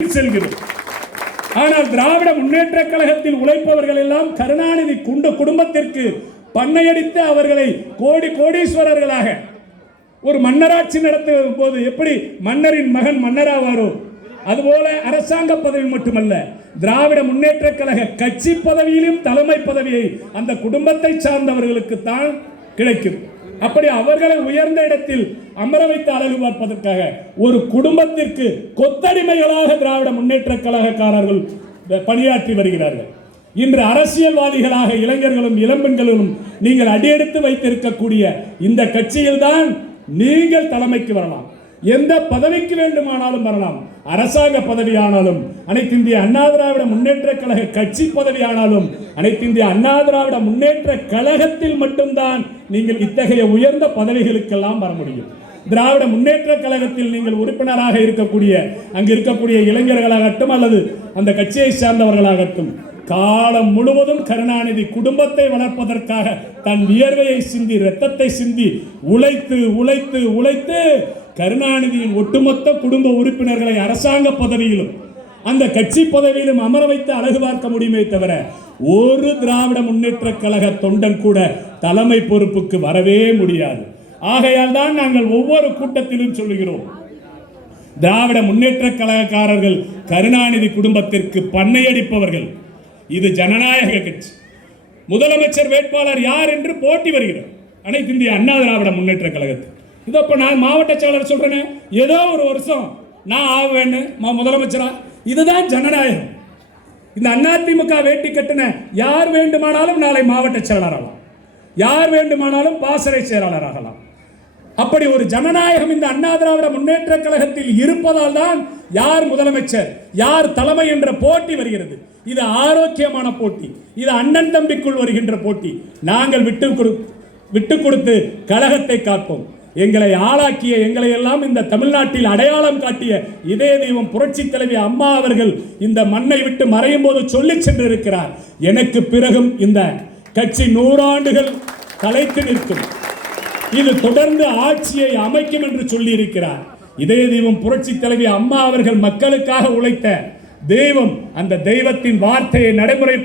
செல்கிறோம். ஆனால் திராவிட முன்னேற்ற கழகத்தில் உழைப்பவர்கள் எல்லாம் கருணாநிதி குடும்பத்திற்கு பண்ணையடித்து அவர்களை கோடி கோடீஸ்வரர்களாக ஒரு மன்னராட்சி நடத்தும் போது எப்படி மன்னரின் மகன் மன்னராவாரோ அதுபோல அரசாங்க பதவி மட்டுமல்ல, திராவிட முன்னேற்ற கழக கட்சி பதவியிலும் தலைமை பதவியை அந்த குடும்பத்தை சார்ந்தவர்களுக்கு தான் கிடைக்கும். அப்படி அவர்களை உயர்ந்த இடத்தில் அமர வைத்து அழகு பார்ப்பதற்காக ஒரு குடும்பத்திற்கு கொத்தடிமைகளாக திராவிட முன்னேற்ற கழகக்காரர்கள் பணியாற்றி வருகிறார்கள். இன்று அரசியல்வாதிகளாக இளைஞர்களும் இளம்பெண்களும் நீங்கள் அடியெடுத்து வைத்திருக்கக்கூடிய இந்த கட்சியில் தான் நீங்கள் தலைமைக்கு வரலாம். எந்த பதவிக்கு வேண்டுமானாலும் வரலாம். அரசாங்க பதவியானாலும், அனைத்து இந்திய அண்ணா திராவிட முன்னேற்ற கழக கட்சி பதவியானாலும், அனைத்து இந்திய அண்ணா திராவிட முன்னேற்ற கழகத்தில் மட்டும்தான் நீங்கள் இத்தகைய உயர்ந்த பதவிகளுக்கெல்லாம் வர முடியும். திராவிட முன்னேற்ற கழகத்தில் நீங்கள் உறுப்பினராக இருக்கக்கூடிய அங்கு இருக்கக்கூடிய இளைஞர்களாகட்டும் அல்லது அந்த கட்சியை சார்ந்தவர்களாகட்டும் காலம் முழுவதும் கருணாநிதி குடும்பத்தை வளர்ப்பதற்காக தன் வியர்வையை சிந்தி இரத்தத்தை சிந்தி உழைத்து உழைத்து உழைத்து கருணாநிதியின் ஒட்டுமொத்த குடும்ப உறுப்பினர்களை அரசாங்க பதவியிலும் அந்த கட்சி பதவியிலும் அமர வைத்து அழகு பார்க்க முடியுமே தவிர ஒரு திராவிட முன்னேற்ற கழக தொண்டன் கூட தலைமை பொறுப்புக்கு வரவே முடியாது. ஆகையால் தான் நாங்கள் ஒவ்வொரு கூட்டத்திலும் சொல்லுகிறோம், திராவிட முன்னேற்ற கழகக்காரர்கள் கருணாநிதி குடும்பத்திற்கு பண்ணையடிப்பவர்கள். இது ஜனநாயக கட்சி. முதலமைச்சர் வேட்பாளர் யார் என்று போட்டி வருகிறார் அனைத்து இந்திய அண்ணா திராவிட முன்னேற்ற கழகத்தில். இதோ இப்போ நான் மாவட்ட செயலர் சொல்றேன்னு ஏதோ ஒரு வருஷம் நான் ஆவேன்னு முதலமைச்சரா, இதுதான் ஜனநாயகம். இந்த அதிமுக வேட்டி கட்டின யார் வேண்டுமானாலும் நாளை மாவட்ட செயலர் ஆகலாம், யார் வேண்டுமானாலும் பாசறை செயலாளர் ஆகலாம். அப்படி ஒரு ஜனநாயகம் இந்த அண்ணா திராவிட முன்னேற்ற கழகத்தில் இருப்பதால் தான் யார் முதலமைச்சர் யார் தலைமை என்ற போட்டி வருகிறது. இது ஆரோக்கியமான போட்டி, இது அண்ணன் தம்பிக்குள் வருகின்ற போட்டி. நாங்கள் விட்டு கொடுத்து கழகத்தை காப்போம். எங்களை ஆளாக்கிய, எங்களை எல்லாம் இந்த தமிழ்நாட்டில் அடையாளம் காட்டிய இதய தெய்வம் புரட்சி தலைவி அம்மா அவர்கள் இந்த மண்ணை விட்டு மறையும் போது சொல்லி சென்றிருக்கிறார், எனக்கு பிறகும் இந்த கட்சி 100 ஆண்டுகள் தலைத்து நிற்கும், இது தொடர்ந்து ஆட்சியை அமைக்கும் என்று சொல்லி இருக்கிறார். இதய தெய்வம் புரட்சி தலைவி அம்மா அவர்கள் மக்களுக்காக உழைத்த தெய்வம். அந்த தெய்வத்தின் வார்த்தையை நடைமுறை